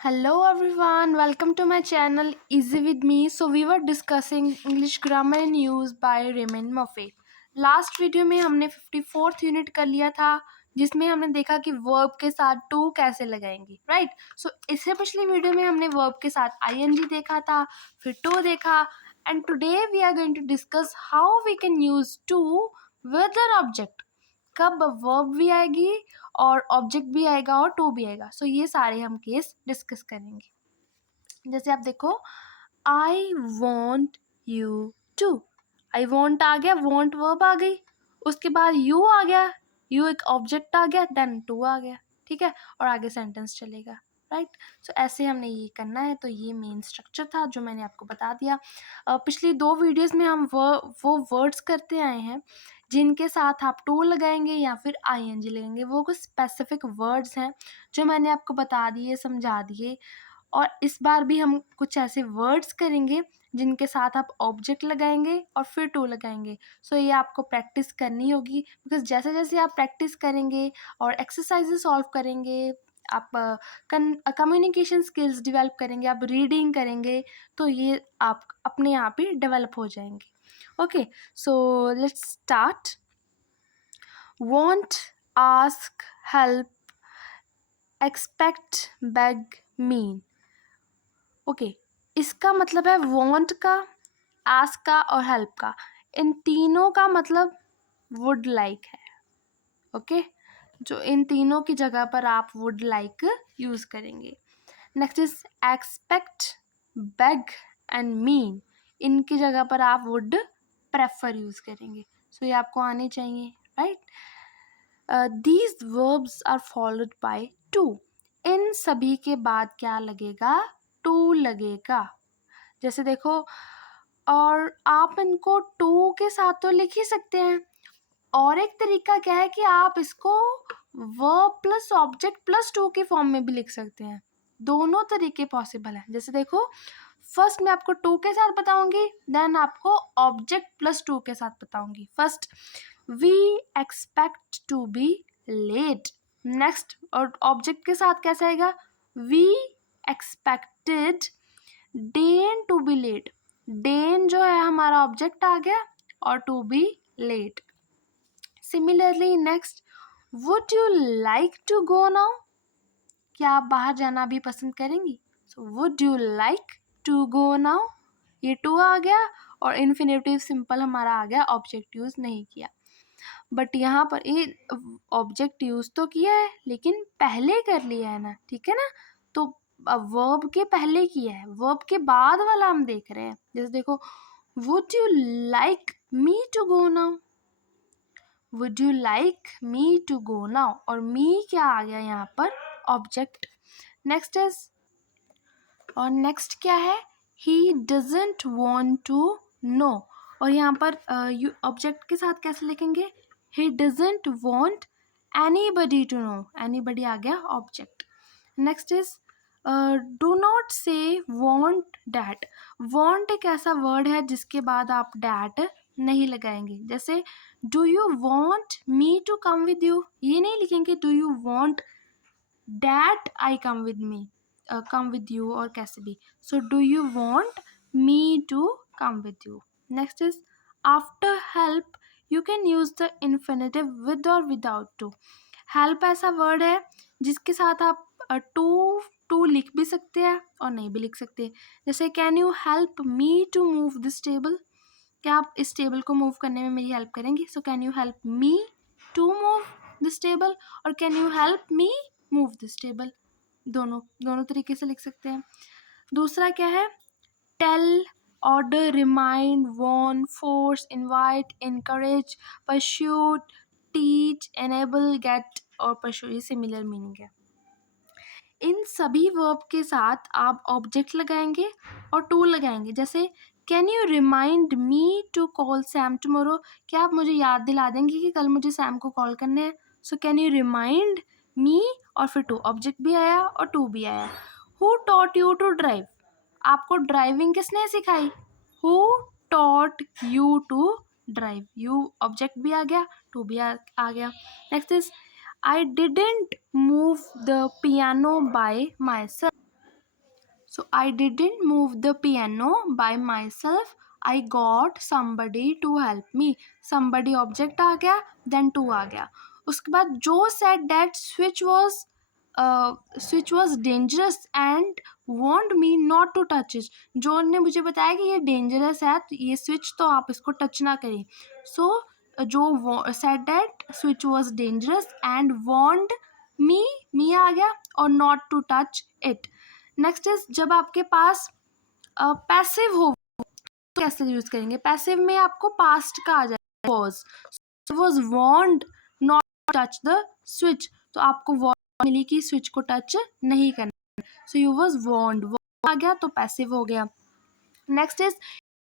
Hello everyone, welcome to my channel Easy with me. So we were discussing English grammar and use by Raymond Murphy. Last video में हमने 54th unit कर लिया था जिसमें हमने देखा कि वर्ब के साथ टू कैसे लगाएंगे, राइट। सो इससे पिछली वीडियो में हमने वर्ब के साथ ing देखा था, फिर टू देखा, and today we are going to discuss how we can use to with an object. कब वर्ब भी आएगी और ऑब्जेक्ट भी आएगा और टू भी आएगा। सो ये सारे हम केस डिस्कस करेंगे। जैसे आप देखो, I want you to, I want आ गया, वॉन्ट वर्ब आ गई, उसके बाद यू आ गया, यू एक ऑब्जेक्ट आ गया, देन टू आ गया, ठीक है, और आगे सेंटेंस चलेगा, राइट। सो ऐसे हमने ये करना है। तो ये मेन स्ट्रक्चर था जो मैंने आपको बता दिया। पिछली दो वीडियोस में हम वो वर्ड्स करते आए हैं जिनके साथ आप टू लगाएंगे या फिर आईएनजी लगाएंगे। वो कुछ स्पेसिफिक वर्ड्स हैं जो मैंने आपको बता दिए, समझा दिए। और इस बार भी हम कुछ ऐसे वर्ड्स करेंगे जिनके साथ आप ऑब्जेक्ट लगाएंगे और फिर टू लगाएंगे। सो ये आपको प्रैक्टिस करनी होगी, बिकॉज जैसे जैसे आप प्रैक्टिस करेंगे और एक्सरसाइजेस सॉल्व करेंगे, आप कम्युनिकेशन स्किल्स डेवलप करेंगे, आप रीडिंग करेंगे, तो ये आप अपने आप ही डेवलप हो जाएंगे। Okay, so let's start. Want, ask, help, expect, beg, mean. Okay, इसका मतलब है वांट का, आस्क का और हेल्प का। इन तीनों का मतलब वुड लाइक है। ओके, जो इन तीनों की जगह पर आप वुड लाइक यूज करेंगे। Next is expect, beg and mean. इनकी जगह पर आप वुड प्रेफर यूज करेंगे। सो ये आपको आने चाहिए, right. These verbs are followed by to. इन सभी के बाद क्या लगेगा? टू लगेगा। जैसे देखो, और आप इनको टू के साथ तो लिख ही सकते हैं। और एक तरीका क्या है कि आप इसको verb plus object plus to के फॉर्म में भी लिख सकते हैं। दोनों तरीके पॉसिबल है। जैसे देखो, फर्स्ट मैं आपको टू के साथ बताऊंगी, देन आपको ऑब्जेक्ट प्लस टू के साथ बताऊंगी। First, we expect to be late. Next, और ऑब्जेक्ट के साथ कैसे आएगा? We expected them to be late. Them जो है हमारा ऑब्जेक्ट आ गया और to be late. Similarly next, would you like to go now? क्या आप बाहर जाना भी पसंद करेंगी? So would you like to go now, ये टू आ गया और इन्फिनेटिव सिंपल हमारा आ गया, ऑब्जेक्ट यूज नहीं किया। बट यहाँ पर ये ऑब्जेक्ट यूज तो किया है लेकिन पहले कर लिया है ना, ठीक है ना। तो वर्ब के पहले किया है, वर्ब के बाद वाला हम देख रहे हैं। जैसे देखो, would you like me to go now, would you like me to go now, और मी क्या आ गया यहाँ पर? ऑब्जेक्ट। नेक्स्ट इज, और नेक्स्ट क्या है? He doesn't want to know, और यहाँ पर ऑब्जेक्ट के साथ कैसे लिखेंगे? He doesn't want anybody to know, anybody आ गया object. Next is, do not say want that. Want एक ऐसा वर्ड है जिसके बाद आप डैट नहीं लगाएंगे। जैसे do you want me to come with you, ये नहीं लिखेंगे do you want that I come with me, come with you, और कैसे भी। So do you want me to come with you. Next is, after help you can use the infinitive with और without to. Help ऐसा word है जिसके साथ आप to लिख भी सकते हैं और नहीं भी लिख सकते। जैसे can you help me to move this table, क्या आप इस टेबल को मूव करने में मेरी हेल्प करेंगे? So can you help me to move this table, और can you help me move this table, दोनों दोनों तरीके से लिख सकते हैं। दूसरा क्या है? Tell, order, remind, warn, force, invite, encourage, pursuit, teach, enable, get और परस्यू, ये सिमिलर मीनिंग है। इन सभी वर्ब के साथ आप ऑब्जेक्ट लगाएंगे और टू लगाएंगे। जैसे can you remind me to call Sam tomorrow, क्या आप मुझे याद दिला देंगे कि कल मुझे सैम को कॉल करना है? सो कैन यू रिमाइंड मी, और फिर टू, ऑब्जेक्ट भी आया और टू भी आया। Who taught you to drive, आपको ड्राइविंग किसने सिखाई? Who taught you to drive, you object भी आ गया, टू भी आ गया। Next is, I didn't move the piano by myself. So I didn't move the piano by myself. I got somebody to help me. Somebody object आ गया, then to आ गया. उसके बाद जो said that switch was dangerous and warned me not to touch it. जो ने मुझे बताया कि ये डेंजरस है, तो ये स्विच तो आप इसको टच ना करें. सो जो said that switch was dangerous and warned me आ गया और not to touch it. Next is जब आपके पास पैसिव हो तो कैसे यूज करेंगे. पैसिव में आपको पास्ट का आ जाएगा was warned not to touch the switch. तो आपको warning मिली कि स्विच को टच नहीं करना. सो यू was warned आ गया तो पैसिव हो गया. Next is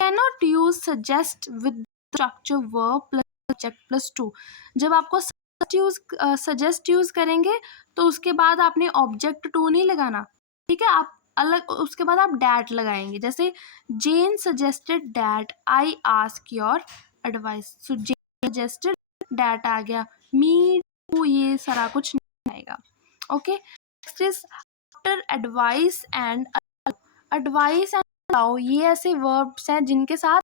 cannot use suggest with structure verb plus subject plus to. जब आपको सजेस्ट यूज करेंगे तो उसके बाद आपने ऑब्जेक्ट टू नहीं लगाना, ठीक है. आप अलग उसके बाद आप डैट लगाएंगे. जैसे Jane suggested that I ask your advice. So Jane suggested that आ गया. मी टू ये सारा कुछ नहीं आएगा. Okay. Next is after advice and allow. ये ऐसे वर्ड्स हैं जिनके साथ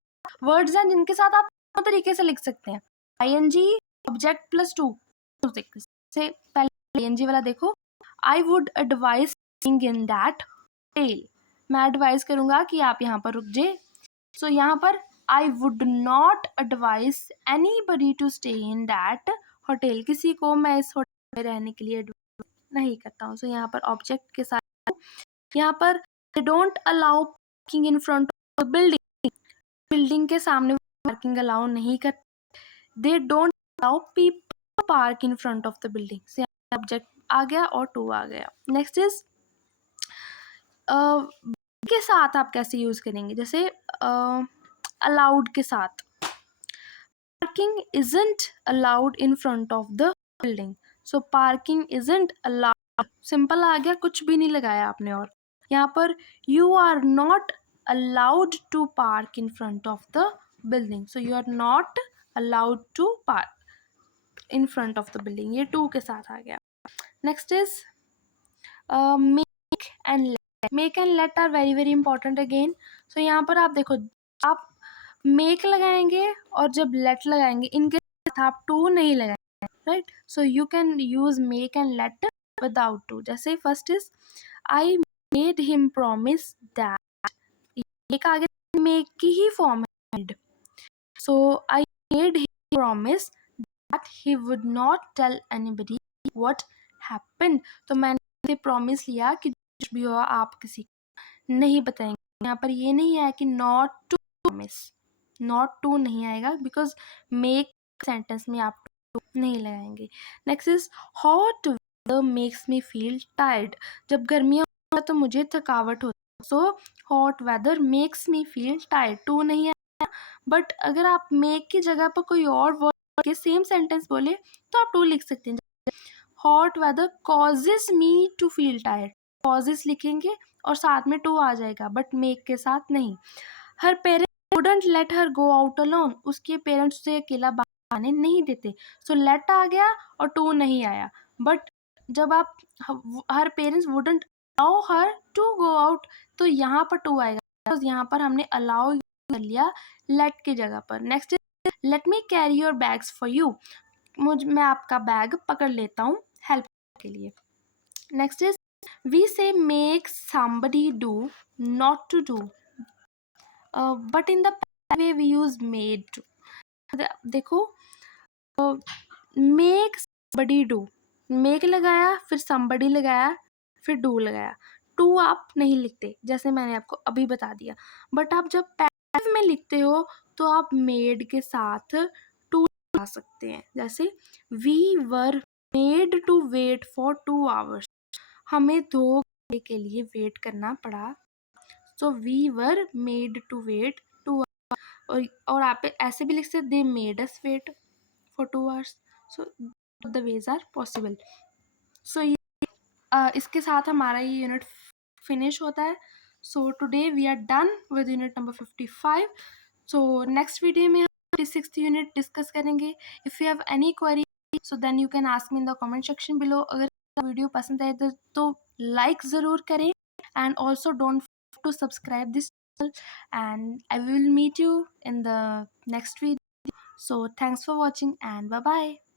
आप दो तरीके से लिख सकते हैं. ING object plus to. से पहले आईएनजी वाला देखो. I would advise in that hotel. मैं एडवाइस करूंगा कि आप यहाँ पर रुक जाए. सो यहाँ पर I would not advise anybody to stay in that hotel. किसी को मैं इस होटल में रहने के लिए एडवाइस नहीं करता हूँ. सो यहाँ पर ऑब्जेक्ट के साथ. यहाँ पर they don't allow parking in front of the building. Building के सामने पार्किंग अलाउ नहीं कर. They don't allow people park in front of the building. से ऑब्जेक्ट आ गया और टू आ गया. नेक्स्ट इज के साथ आप कैसे यूज करेंगे. जैसे अलाउड के साथ. Parking isn't allowed in front of the building. So parking isn't allowed simple आ गया, कुछ भी नहीं लगाया आपने. और यहाँ पर you are not allowed to park in front of the building. So you are not allowed to park in front of the building. ये टू के साथ आ गया. Next is make and let. Make and let are very very important again. सो यहाँ पर आप देखो, आप मेक लगाएंगे और जब लेट लगाएंगे इनके साथ आप टू नहीं लगाएंगे, right. So you can use make and let without to. जैसे first is I made him promise that. एक आगे मेक की ही फॉर्म है. So I made him promise that he would not tell anybody what happened. तो मैंने promise लिया कि कुछ भी हो आप किसी को नहीं बताएंगे. यहाँ पर ये नहीं है कि not to promise. Not to नहीं आएगा बिकॉज मेक सेंटेंस में आप टू नहीं लगाएंगे. Next is hot weather makes me feel tired. जब गर्मियाँ होता है तो मुझे थकावट होती है. So hot weather makes me feel tired. To नहीं आया. बट अगर आप मेक की जगह पर कोई और वर्ड के सेम सेंटेंस बोले तो आप टू लिख सकते हैं. Hot weather causes me to feel tired. Causes लिखेंगे और साथ में टू आ जाएगा, बट मेक के साथ नहीं. Her parent wouldn't let her go out alone. उसके पेरेंट्स उसे अकेला बाहर आने नहीं देते. सो लेट आ गया और टू नहीं आया. बट जब आप her parents wouldn't allow her to go out तो यहाँ पर टू आएगा. यहाँ पर हमने अलाउ कर लिया लेट की जगह पर. Next let me carry your bags for you. मैं आपका बैग पकड़ लेता हूँ हेल्प के लिए. Next is we say make somebody do not to do. But in the way we use made to. देखो मेक somebody do. मेक लगाया फिर somebody लगाया फिर डू लगाया. टू आप नहीं लिखते जैसे मैंने आपको अभी बता दिया. बट आप जब पैसिव में लिखते हो तो आप मेड के साथ टू लगा सकते हैं. जैसे we were made to wait for 2 hours. हमें 2 घंटे के लिए वेट करना पड़ा. So we were made to wait 2 hours. और आप ऐसे भी लिख सकते they made us wait for 2 hours. So the ways are possible. So इसके साथ हमारा ये यूनिट फिनिश होता है. So today we are done with unit number 55. So next video में हम 56th यूनिट डिस्कस करेंगे. If you have any query so then you can ask me in the comment section below. अगर video पसंद आए तो like ज़रूर करें and also don't to subscribe this channel, and I will meet you in the next video. So thanks for watching, and bye bye.